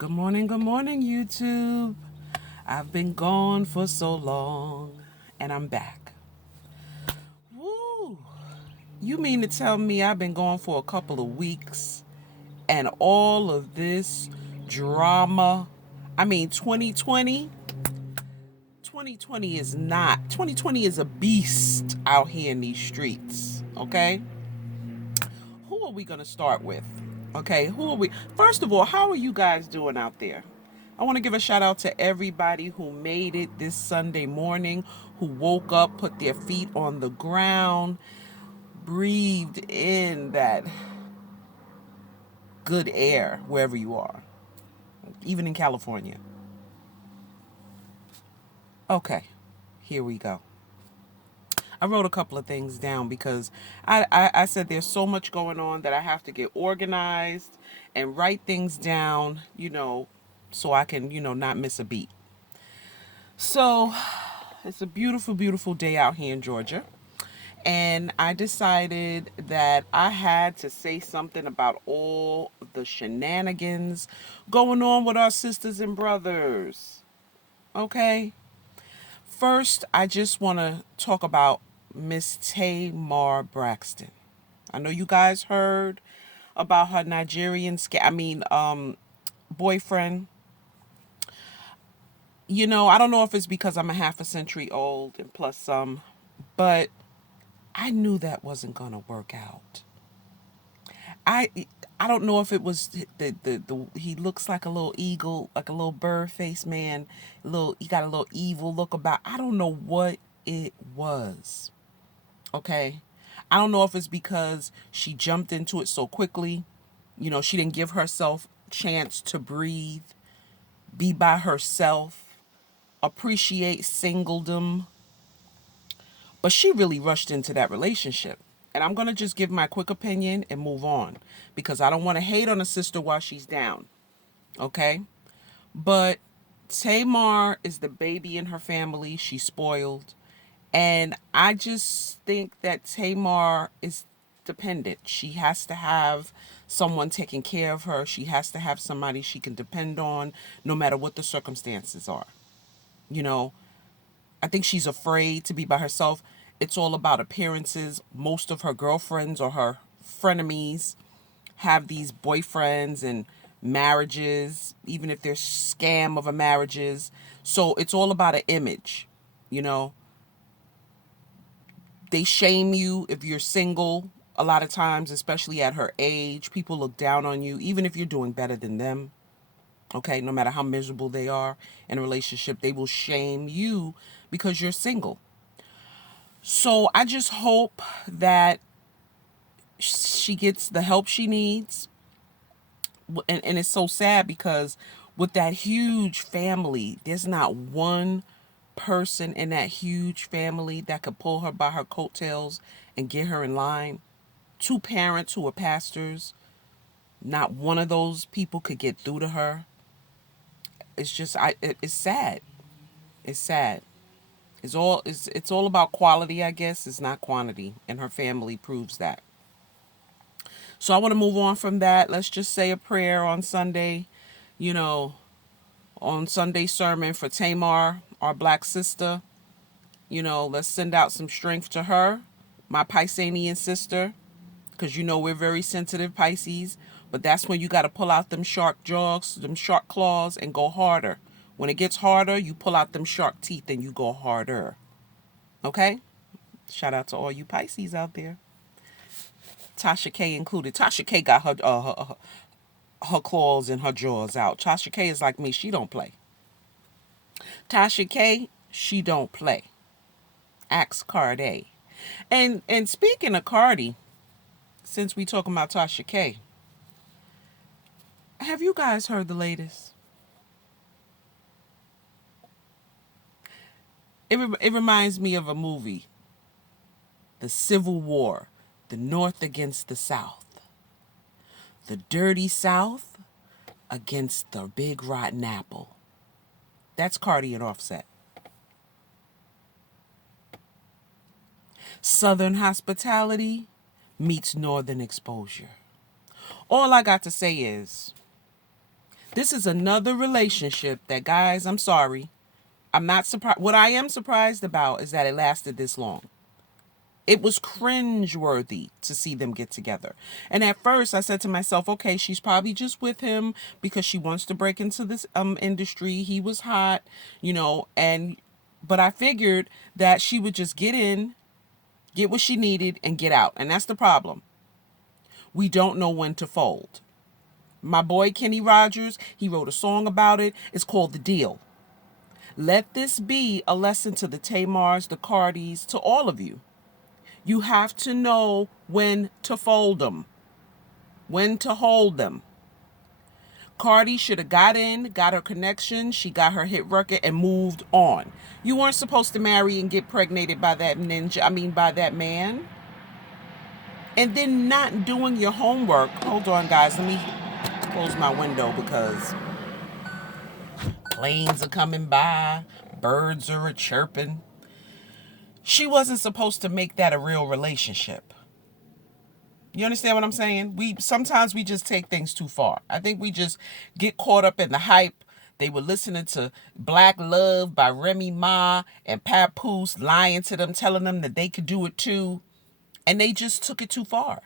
Good morning, YouTube. I've been gone for so long, and I'm back. Woo! You mean to tell me I've been gone for a couple of weeks, and all of this drama? I mean, 2020 is not. 2020 is a beast out here in these streets, okay? Who are we going to start with? Okay, who are we? First of all, how are you guys doing out there? I want to give a shout out to everybody who made it this Sunday morning, who woke up, put their feet on the ground, breathed in that good air wherever you are, even in California. Okay, here we go. I wrote a couple of things down because I said there's so much going on that I have to get organized and write things down, so I can, not miss a beat. So it's a beautiful, beautiful day out here in Georgia. And I decided that I had to say something about all the shenanigans going on with our sisters and brothers. Okay? First, I just want to talk about Miss Tamar Braxton. I know you guys heard about her Nigerian boyfriend. I don't know if it's because I'm a half a century old and plus some, but I knew that wasn't going to work out. I I don't know if it was the he looks like a little eagle, like a little bird faced man, he got a little evil look about. I don't know what it was. Okay? I don't know if it's because she jumped into it so quickly. She didn't give herself chance to breathe, be by herself, appreciate singledom, but she really rushed into that relationship. And I'm going to just give my quick opinion and move on because I don't want to hate on a sister while she's down. Okay? But Tamar is the baby in her family. She's spoiled. And I just think that Tamar is dependent. She has to have someone taking care of her. She has to have somebody she can depend on no matter what the circumstances are. You know, I think she's afraid to be by herself. It's all about appearances. Most of her girlfriends or her frenemies have these boyfriends and marriages, even if they're scam of a marriages. So it's all about an image. You know, they shame you if you're single. A lot of times, especially at her age, people look down on you, even if you're doing better than them. Okay, no matter how miserable they are in a relationship, they will shame you because you're single. So I just hope that she gets the help she needs. And it's so sad because with that huge family, there's not one person in that huge family that could pull her by her coattails and get her in line. Two parents who are pastors, not one of those people could get through to her. It's sad. It's sad. It's all about quality, I guess. It's not quantity, and her family proves that. So I want to move on from that. Let's just say a prayer on Sunday, you know, on Sunday sermon for Tamar, our black sister. Let's send out some strength to her, my Pisceanian sister, because we're very sensitive Pisces. But that's when you got to pull out them shark jaws, them shark claws, and go harder. When it gets harder, you pull out them shark teeth and you go harder. Okay? Shout out to all you Pisces out there. Tasha K included. Tasha K got her claws and her jaws out. Tasha K is like me. She don't play. Tasha K, she don't play. Ask Cardi. And speaking of Cardi, since we talking about Tasha K, have you guys heard the latest? It reminds me of a movie, The Civil War, the North against the South. The dirty South against the big rotten apple. That's Cardi and Offset. Southern hospitality meets northern exposure. All I got to say is This is another relationship that, guys, I'm sorry. I'm not surprised. What I am surprised about is that it lasted this long. It was cringeworthy to see them get together. And at first I said to myself, okay, she's probably just with him because she wants to break into this industry. He was hot, and but I figured that she would just get in, get what she needed, and get out. And that's the problem. We don't know when to fold. My boy Kenny Rogers, he wrote a song about it. It's called The Deal. Let this be a lesson to the Tamars, the Cardis, to all of you. You have to know when to fold them, when to hold them. Cardi should have got in, got her connection, she got her hit record, and moved on. You weren't supposed to marry and get pregnated by that by that man. And then not doing your homework. Hold on, guys. Let me close my window because planes are coming by, birds are chirping. She wasn't supposed to make that a real relationship. You understand what I'm saying? Sometimes we just take things too far. I think we just get caught up in the hype. They were listening to Black Love by Remy Ma and Papoose lying to them, telling them that they could do it too. And they just took it too far.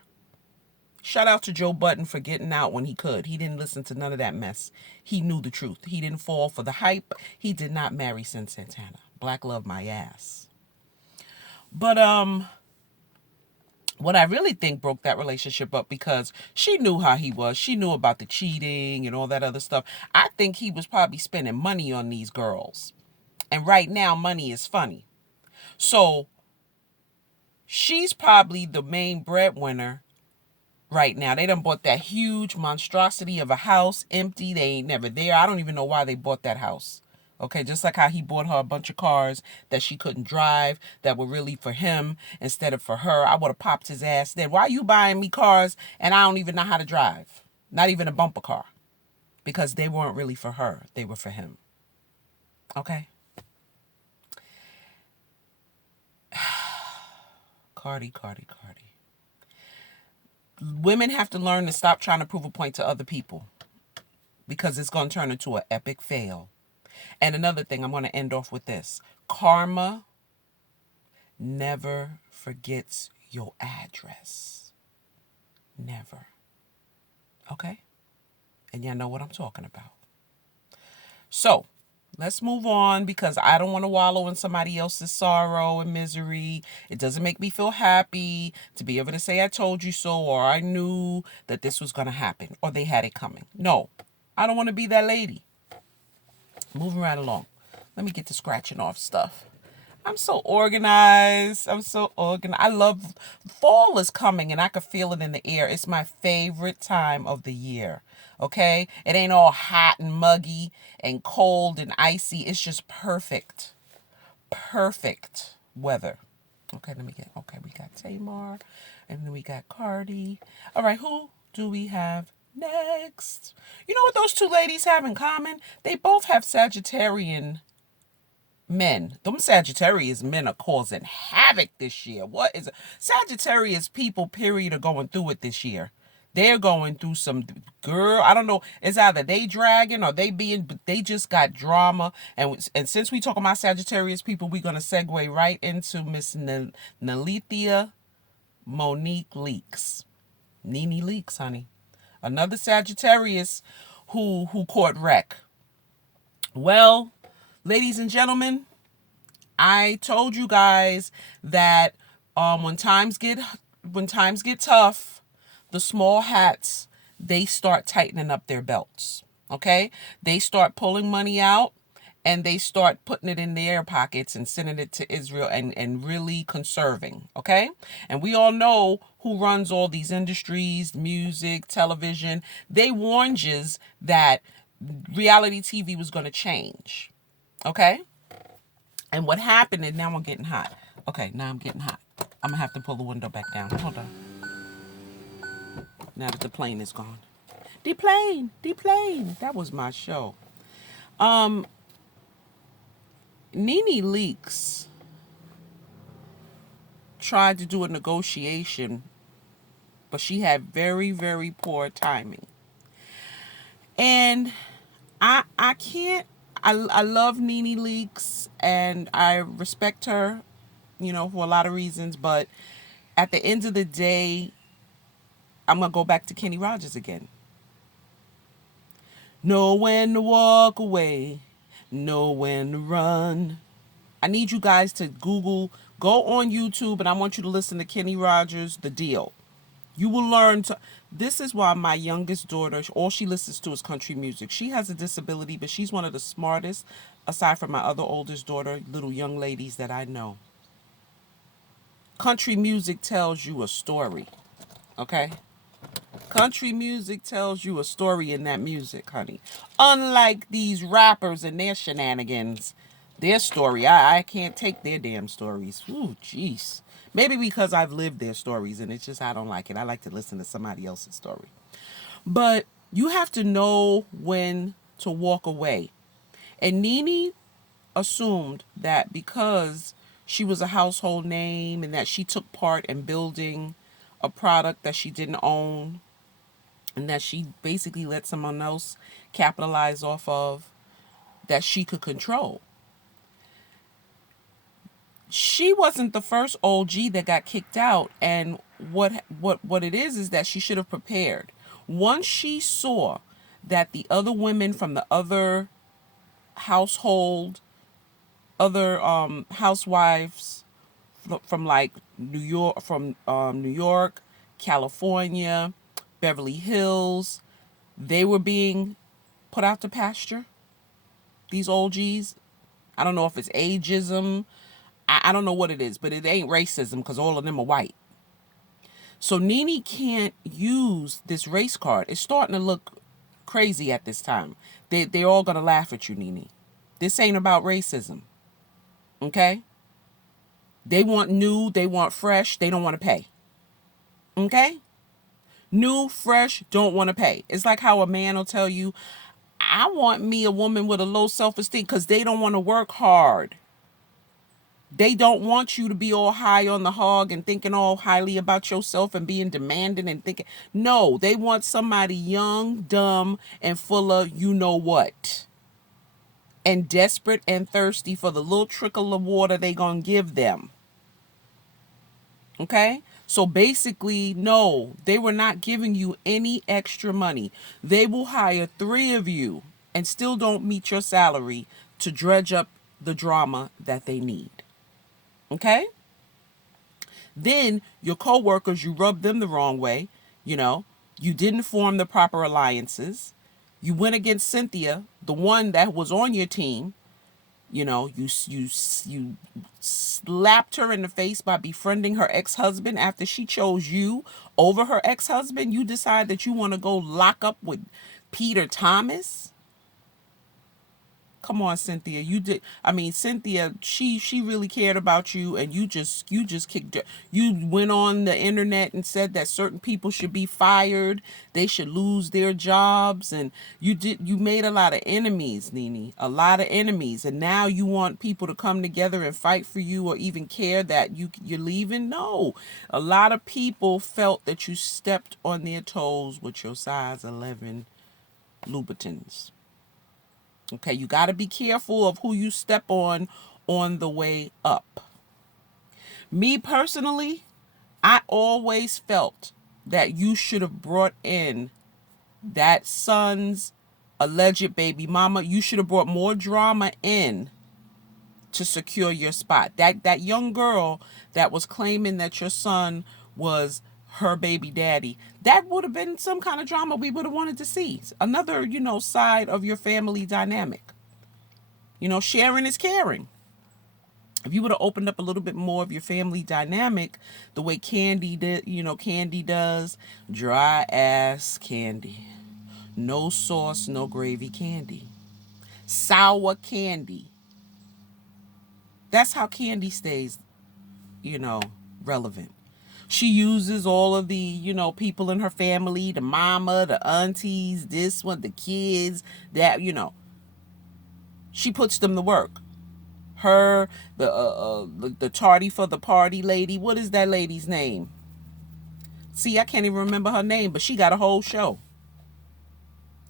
Shout out to Joe Budden for getting out when he could. He didn't listen to none of that mess. He knew the truth. He didn't fall for the hype. He did not marry Sin Santana. Black love my ass. But what I really think broke that relationship up, because she knew how he was. She knew about the cheating and all that other stuff. I think he was probably spending money on these girls. And right now, money is funny. So she's probably the main breadwinner right now. They done bought that huge monstrosity of a house, empty. They ain't never there. I don't even know why they bought that house. Okay, just like how he bought her a bunch of cars that she couldn't drive, that were really for him instead of for her. I would have popped his ass then. Why are you buying me cars and I don't even know how to drive? Not even a bumper car. Because they weren't really for her. They were for him. Okay? Cardi. Women have to learn to stop trying to prove a point to other people, because it's going to turn into an epic fail. And another thing, I'm going to end off with this. Karma never forgets your address. Never. Okay? And y'all know what I'm talking about. So, let's move on, because I don't want to wallow in somebody else's sorrow and misery. It doesn't make me feel happy to be able to say I told you so, or I knew that this was going to happen, or they had it coming. No, I don't want to be that lady. Moving right along. Let me get to scratching off stuff. I'm so organized. I love fall is coming, and I can feel it in the air. It's my favorite time of the year. Okay? It ain't all hot and muggy and cold and icy. It's just perfect. Perfect weather. Okay, we got Tamar, and then we got Cardi. All right, who do we have next? You know what those two ladies have in common? They both have Sagittarian men. Them Sagittarius men are causing havoc this year. What is it? Sagittarius people, period, are going through it this year. They're going through some, girl, I don't know. It's either they dragging or they just got drama. And since we talking about Sagittarius people, we're going to segue right into Miss Nalethea Monique Leakes. Nene Leakes, honey. Another Sagittarius who caught wreck. Well, ladies and gentlemen, I told you guys that when times get tough, the small hats, they start tightening up their belts. Okay? They start pulling money out, and they start putting it in their pockets and sending it to Israel, and really conserving. Okay? And we all know who runs all these industries, music, television. They warned you that reality TV was going to change. Okay? And what happened, and now I'm getting hot. Okay, now I'm getting hot. I'm going to have to pull the window back down. Hold on. Now that the plane is gone. The plane. That was my show. Nene Leakes tried to do a negotiation, but she had very, very poor timing. And I can't. I love Nene Leakes and I respect her, for a lot of reasons. But at the end of the day, I'm gonna go back to Kenny Rogers again. Know when to walk away, know when to run. I need you guys to go on YouTube, and I want you to listen to Kenny Rogers, The Deal. You will learn to. This is why my youngest daughter, all she listens to is country music. She has a disability, but she's one of the smartest, aside from my other oldest daughter, little young ladies that I know. Country music tells you a story, okay? Country music tells you a story in that music, honey. Unlike these rappers and their shenanigans, their story, I can't take their damn stories. Ooh, jeez. Maybe because I've lived their stories and it's just I don't like it. I like to listen to somebody else's story. But you have to know when to walk away. And Nene assumed that because she was a household name and that she took part in building a product that she didn't own and that she basically let someone else capitalize off of, that she could control. She wasn't the first OG that got kicked out, and what it is that she should have prepared. Once she saw that the other women from the other household, other housewives from like New York, California, Beverly Hills, they were being put out to pasture. These OGs. I don't know if it's ageism. I don't know what it is, but it ain't racism because all of them are white. So Nene can't use this race card. It's starting to look crazy at this time. They're all going to laugh at you, Nene. This ain't about racism. Okay? They want new, they want fresh, they don't want to pay. Okay? New, fresh, don't want to pay. It's like how a man will tell you, I want me a woman with a low self-esteem because they don't want to work hard. They don't want you to be all high on the hog and thinking all highly about yourself and being demanding and thinking. No, they want somebody young, dumb, and full of you know what. And desperate and thirsty for the little trickle of water they gonna give them. Okay? So basically, no, they were not giving you any extra money. They will hire 3 of you and still don't meet your salary to dredge up the drama that they need. Okay? Then your coworkers, you rub them the wrong way. You didn't form the proper alliances. You went against Cynthia, the one that was on your team. You slapped her in the face by befriending her ex-husband after she chose you over her ex-husband. You decide that you want to go lock up with Peter Thomas. Come on, Cynthia. You did. I mean, Cynthia. She really cared about you, and you just kicked her. You went on the internet and said that certain people should be fired. They should lose their jobs, and you made a lot of enemies, Nene. A lot of enemies, and now you want people to come together and fight for you, or even care that you're leaving. No, a lot of people felt that you stepped on their toes with your size 11 Louboutins. Okay, you got to be careful of who you step on the way up. Me personally, I always felt that you should have brought in that son's alleged baby mama. You should have brought more drama in to secure your spot. That young girl that was claiming that your son was her baby daddy, that would have been some kind of drama we would have wanted to see. Another, side of your family dynamic. Sharing is caring. If you would have opened up a little bit more of your family dynamic, the way Candy did, Candy does, dry ass Candy. No sauce, no gravy Candy. Sour Candy. That's how Candy stays, relevant. She uses all of the, people in her family, the mama, the aunties, this one, the kids, that, she puts them to work. Her, the tardy for the party lady. What is that lady's name? See, I can't even remember her name, but she got a whole show.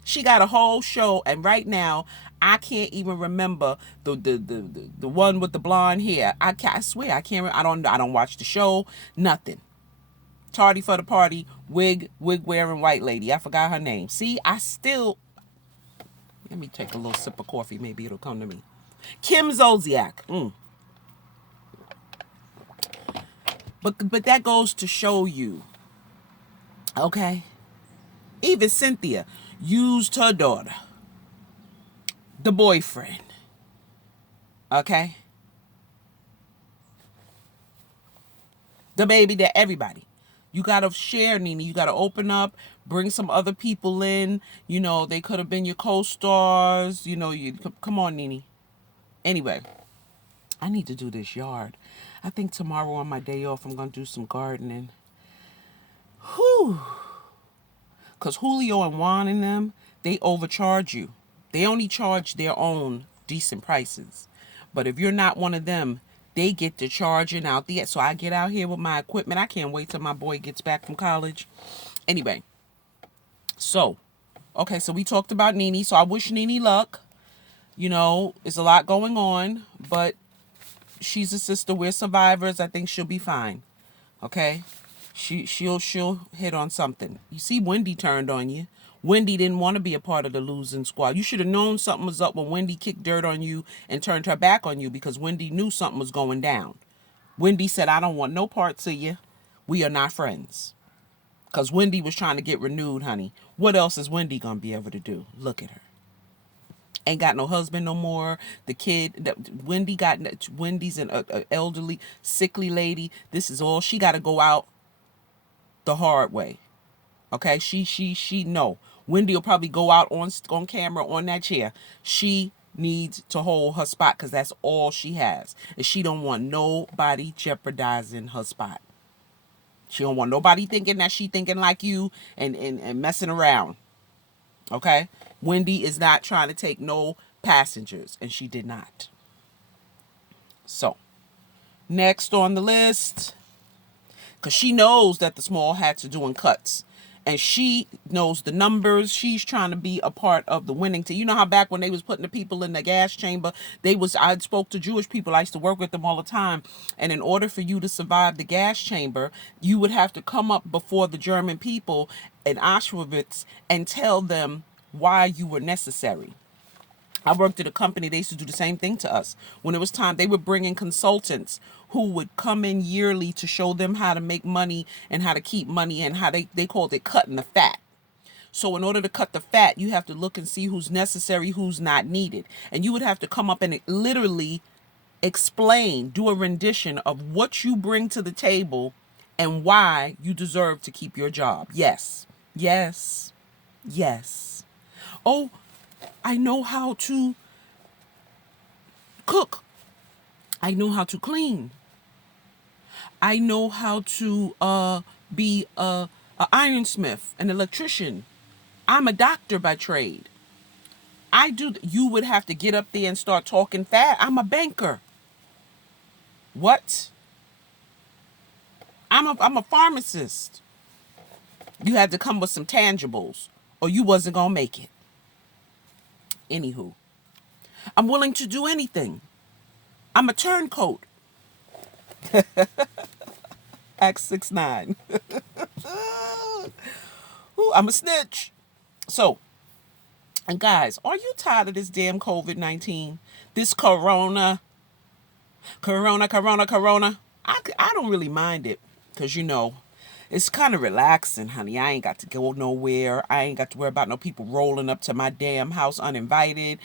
She got a whole show, and right now I can't even remember the one with the blonde hair. I swear I can't. I don't watch the show. Nothing. Tardy for the party. Wig wearing white lady. I forgot her name. See, I still. Let me take a little sip of coffee. Maybe it'll come to me. Kim Zolciak. But that goes to show you, okay? Even Cynthia used her daughter, the boyfriend, okay? The baby, that everybody. You got to share, Nene. You got to open up, bring some other people in. You know, they could have been your co-stars. You know, come on, Nene. Anyway, I need to do this yard. I think tomorrow on my day off, I'm going to do some gardening. Whew. Because Julio and Juan and them, they overcharge you. They only charge their own decent prices. But if you're not one of them, they get to charging out there. So I get out here with my equipment. I can't wait till my boy gets back from college. Anyway, so, okay, so we talked about Nene. So I wish Nene luck. You know, there's a lot going on, but she's a sister. We're survivors. I think she'll be fine. Okay? She'll hit on something. You see, Wendy turned on you. Wendy didn't want to be a part of the losing squad. You should have known something was up when Wendy kicked dirt on you and turned her back on you, because Wendy knew something was going down. Wendy said, I don't want no parts of you. We are not friends. Because Wendy was trying to get renewed, honey. What else is Wendy going to be able to do? Look at her. Ain't got no husband no more. The kid, Wendy's an elderly, sickly lady. This is all. She got to go out the hard way. Okay, she no. Wendy will probably go out on camera on that chair. She needs to hold her spot, because that's all she has. And she don't want nobody jeopardizing her spot. She don't want nobody thinking that she thinking like you and messing around. Okay? Wendy is not trying to take no passengers, and she did not. So, next on the list, because she knows that the small hats are doing cuts. And she knows the numbers. She's trying to be a part of the winning team. You know how back when they was putting the people in the gas chamber, I spoke to Jewish people. I used to work with them all the time. And in order for you to survive the gas chamber, you would have to come up before the German people in Auschwitz and tell them why you were necessary. I worked at a company. They used to do the same thing to us. When it was time, they would bring in consultants who would come in yearly to show them how to make money and how to keep money, and how they called it cutting the fat. So in order to cut the fat, you have to look and see who's necessary, who's not needed. And you would have to come up and literally explain, do a rendition of what you bring to the table and why you deserve to keep your job. Yes, yes, yes. Oh, I know how to cook. I know how to clean. I know how to be a ironsmith, an electrician. I'm a doctor by trade. You would have to get up there and start talking fat. I'm a banker. What? I'm a pharmacist. You had to come with some tangibles, or you wasn't gonna make it. Anywho, I'm willing to do anything. I'm a turncoat. Act 6'9". Ooh, I'm a snitch. So, and guys, are you tired of this damn COVID-19? This corona? I don't really mind it, because, it's kind of relaxing, honey. I ain't got to go nowhere. I ain't got to worry about no people rolling up to my damn house uninvited.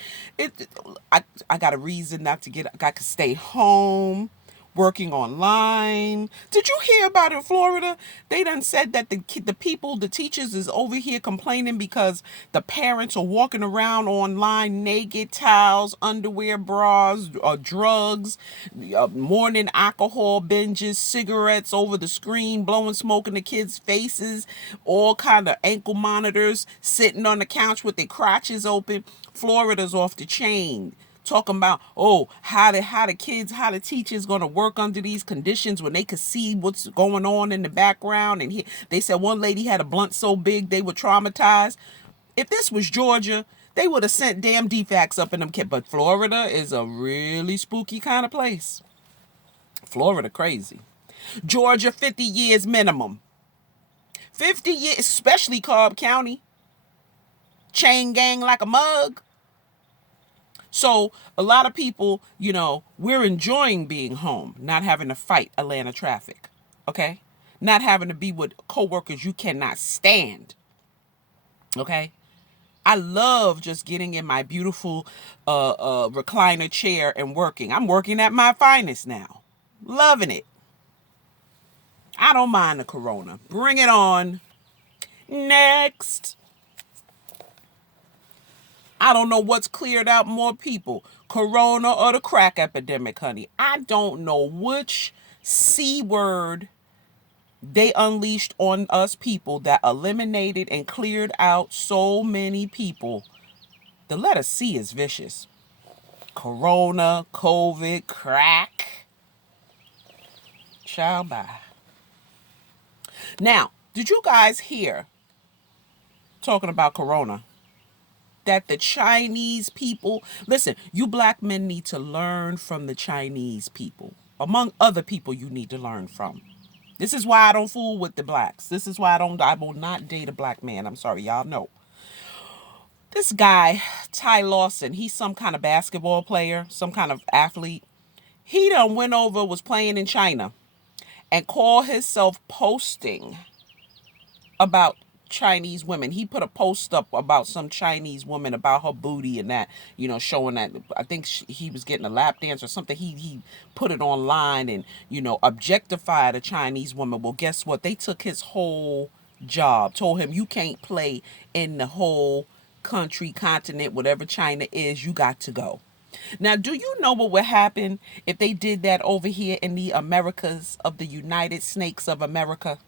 I got a reason not to I could stay home, working online. Did you hear about it in Florida? They done said that the teachers is over here complaining because the parents are walking around online naked, towels, underwear, bras, drugs, morning alcohol binges, cigarettes over the screen, blowing smoke in the kids' faces, all kind of ankle monitors, sitting on the couch with their crotches open. Florida's off the chain. Talking about, how the teachers going to work under these conditions when they could see what's going on in the background. And they said one lady had a blunt so big they were traumatized. If this was Georgia, they would have sent damn defects up in them kids. But Florida is a really spooky kind of place. Florida crazy. Georgia, 50 years minimum. 50 years, especially Cobb County. Chain gang like a mug. So a lot of people, we're enjoying being home, not having to fight Atlanta traffic. Okay? Not having to be with coworkers you cannot stand. Okay? I love just getting in my beautiful recliner chair and working. I'm working at my finest now. Loving it. I don't mind the corona. Bring it on. Next. I don't know what's cleared out more people, corona or the crack epidemic, honey. I don't know which C word they unleashed on us people that eliminated and cleared out so many people. The letter C is vicious. Corona, COVID, crack. Child, bye. Now, did you guys hear, talking about corona, that the Chinese people, listen, you black men need to learn from the Chinese people. Among other people you need to learn from. This is why I don't fool with the blacks. This is why I will not date a black man. I'm sorry, y'all know. This guy, Ty Lawson, he's some kind of basketball player, some kind of athlete. He done went over, was playing in China, and called himself posting about Chinese women. He put a post up about some Chinese woman, about her booty and that, showing that, I think he was getting a lap dance or something. He put it online and, objectified a Chinese woman. Well, guess what? They took his whole job, told him you can't play in the whole country, continent, whatever China is, you got to go. Now, do you know what would happen if they did that over here in the Americas of the United Snakes of America?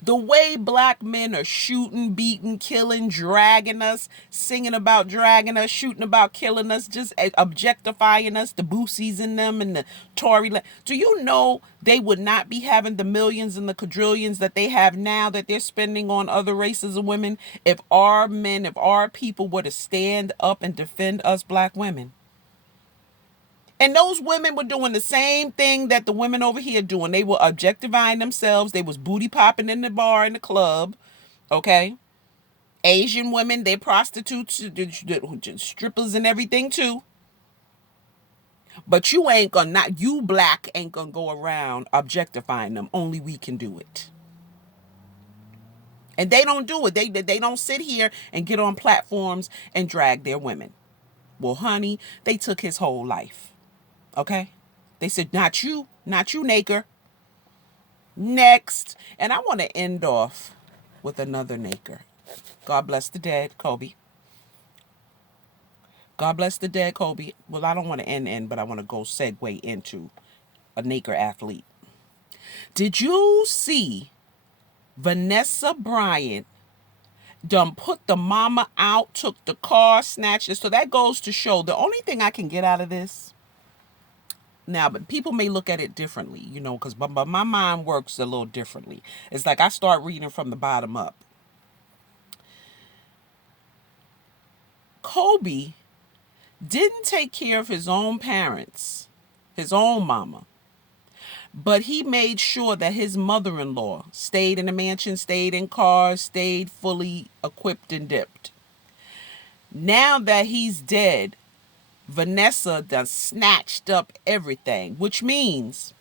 The way black men are shooting, beating, killing, dragging us, singing about dragging us, shooting about killing us, just objectifying us, the Boosies in them and the Tory. Do you know they would not be having the millions and the quadrillions that they have now that they're spending on other races of women if our men, if our people were to stand up and defend us black women? And those women were doing the same thing that the women over here doing. They were objectifying themselves. They was booty popping in the bar, in the club. Okay. Asian women, they prostitutes, strippers and everything too. But you black ain't gonna go around objectifying them. Only we can do it. And they don't do it. They don't sit here and get on platforms and drag their women. Well, honey, they took his whole life. Okay? They said, not you, Naker. Next. And I want to end off with another Naker. God bless the dead, Kobe. God bless the dead, Kobe. Well, I don't want to end, but I want to go segue into a Naker athlete. Did you see Vanessa Bryant done put the mama out, took the car, snatched it? So that goes to show the only thing I can get out of this. Now, but people may look at it differently, because but my mind works a little differently. It's like I start reading from the bottom up. Kobe didn't take care of his own parents, his own mama, but he made sure that his mother-in-law stayed in the mansion, stayed in cars, stayed fully equipped and dipped. Now that he's dead, Vanessa done snatched up everything, which means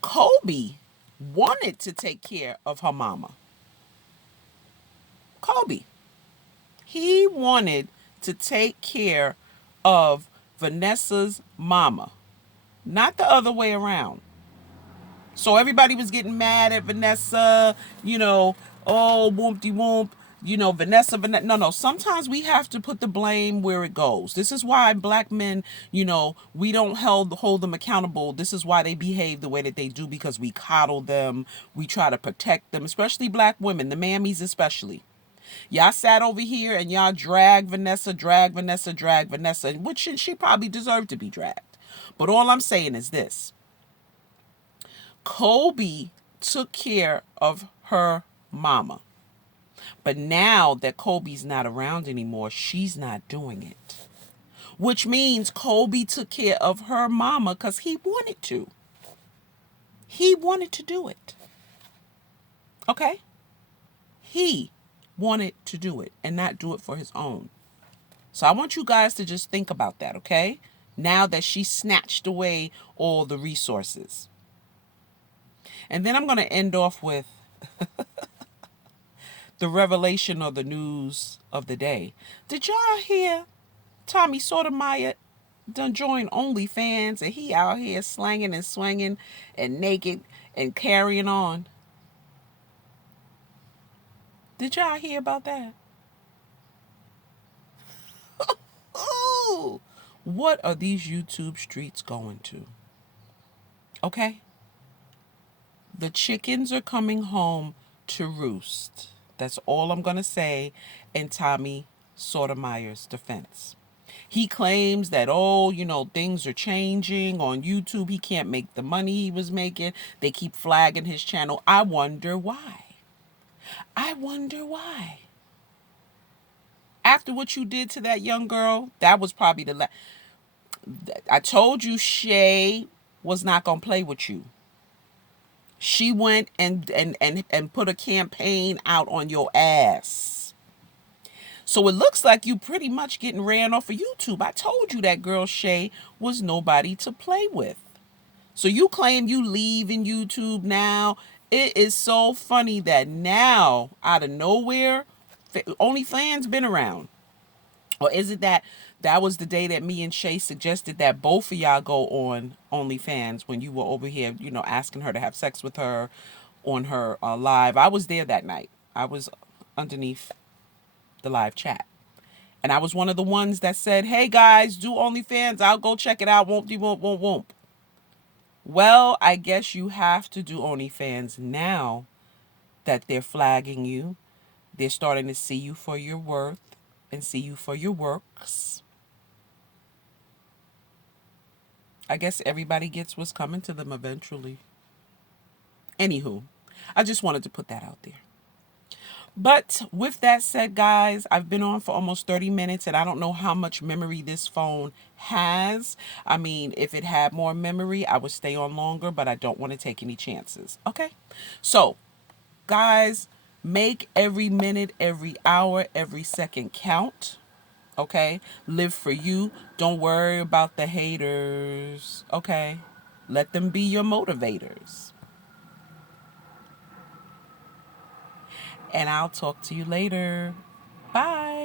Kobe wanted to take care of her mama. Kobe. He wanted to take care of Vanessa's mama, not the other way around. So everybody was getting mad at Vanessa, oh, whoop-de-whoop. Vanessa. No. Sometimes we have to put the blame where it goes. This is why black men, we don't hold them accountable. This is why they behave the way that they do, because we coddle them. We try to protect them, especially black women, the mammies especially. Y'all sat over here and y'all drag Vanessa, which she probably deserved to be dragged. But all I'm saying is this. Kobe took care of her mama. But now that Kobe's not around anymore, she's not doing it. Which means Kobe took care of her mama because he wanted to. He wanted to do it. Okay? He wanted to do it and not do it for his own. So I want you guys to just think about that, okay? Now that she snatched away all the resources. And then I'm going to end off with the revelation or the news of the day. Did y'all hear Tommy Sotomayor done joined OnlyFans and he out here slanging and swinging and naked and carrying on? Did y'all hear about that? Oh, what are these YouTube streets going to? Okay? The chickens are coming home to roost. That's all I'm going to say in Tommy Sotomayor's defense. He claims that, things are changing on YouTube. He can't make the money he was making. They keep flagging his channel. I wonder why. I wonder why. After what you did to that young girl, that was probably I told you Shay was not going to play with you. She went and put a campaign out on your ass. So it looks like you pretty much getting ran off of YouTube. I told you that girl Shay was nobody to play with. So you claim you leaving YouTube now. It is so funny that now, out of nowhere, OnlyFans been around. Or is it that was the day that me and Shay suggested that both of y'all go on OnlyFans when you were over here, asking her to have sex with her on her live? I was there that night. I was underneath the live chat. And I was one of the ones that said, hey guys, do OnlyFans. I'll go check it out. Won't. Well, I guess you have to do OnlyFans now that they're flagging you. They're starting to see you for your worth and see you for your works. I guess everybody gets what's coming to them eventually. Anywho, I just wanted to put that out there. But with that said, guys, I've been on for almost 30 minutes and I don't know how much memory this phone has. I mean, if it had more memory, I would stay on longer, but I don't want to take any chances. Okay? So, guys, make every minute, every hour, every second count. Okay? Live for you. Don't worry about the haters. Okay? Let them be your motivators. And I'll talk to you later. Bye.